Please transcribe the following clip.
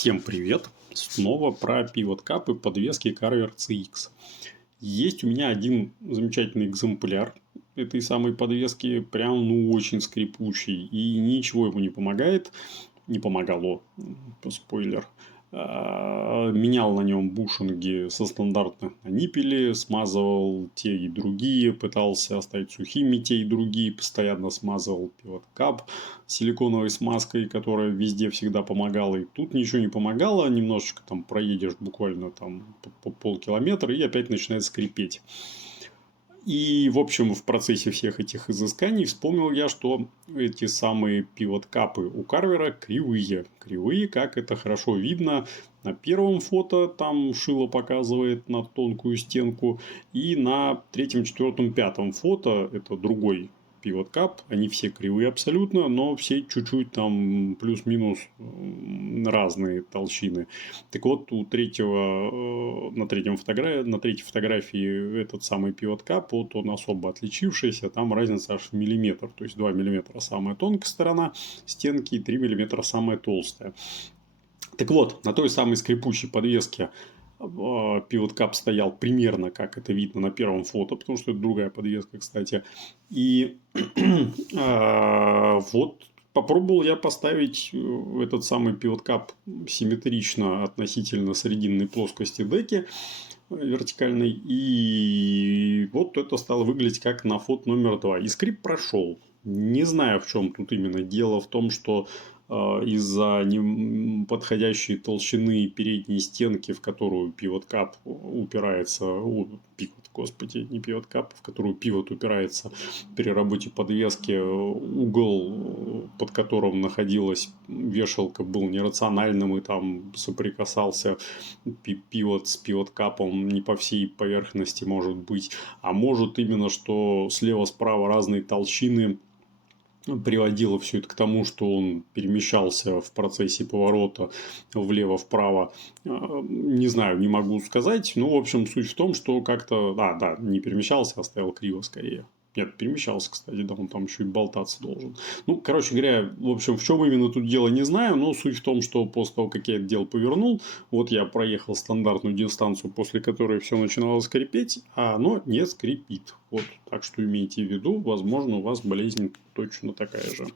Всем привет! Снова про Pivot Cup и подвески Carver CX. Есть у меня один замечательный экземпляр этой самой подвески, прям очень скрипучий, и ничего ему не помогает, не помогало, спойлер. Менял на нем бушинги со стандартных на ниппели, смазывал те и другие, пытался оставить сухими те и другие, постоянно смазывал Pivot Cup силиконовой смазкой, которая везде всегда помогала, и тут ничего не помогало, немножечко там проедешь буквально там по полкилометра и опять начинает скрипеть. И, в общем, в процессе всех этих изысканий вспомнил я, что эти самые пивот-капы у Карвера кривые. Кривые, как это хорошо видно на первом фото, там шило показывает на тонкую стенку, и на третьем, четвертом, пятом фото, это другой пивот-кап, они все кривые абсолютно, но все чуть-чуть там плюс-минус разные толщины. Так вот, у третьего, на третьей фотографии этот самый пивот-кап, вот он особо отличившийся, там разница аж в миллиметр, то есть 2 миллиметра самая тонкая сторона стенки и 3 миллиметра самая толстая. Так вот, на той самой скрипучей подвеске Pivot Cup стоял примерно, как это видно на первом фото, потому что это другая подвеска, кстати. И вот попробовал я поставить этот самый Pivot Cup симметрично относительно срединной плоскости деки вертикальной. И вот это стало выглядеть как на фото номер 2. И скрип прошел. Не знаю, в чем тут именно дело. В том, что из-за подходящей толщины передней стенки, в которую Pivot Cup упирается, не Pivot Cup, в которую пивот упирается при работе подвески, угол, под которым находилась вешалка, был нерациональным, и там соприкасался пивот с Pivot Cup не по всей поверхности может быть, а может именно, что слева-справа разные толщины приводило все это к тому, что он перемещался в процессе поворота влево-вправо. Не знаю, не могу сказать. Но, в общем, суть в том, что как-то... не перемещался, а стоял криво скорее. Нет, перемещался, кстати, да, он там еще и болтаться должен. Ну, короче говоря, в общем, в чем именно тут дело, не знаю, но суть в том, что после того, как я это дело повернул, вот я проехал стандартную дистанцию, после которой все начинало скрипеть, а оно не скрипит. Вот, так что имейте в виду, возможно, у вас болезнь точно такая же.